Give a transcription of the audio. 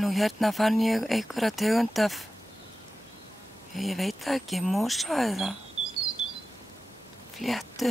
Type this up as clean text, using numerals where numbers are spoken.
Nú hérna fann ég einhverja tegund af, ég veit það ekki, mosa eða fléttu.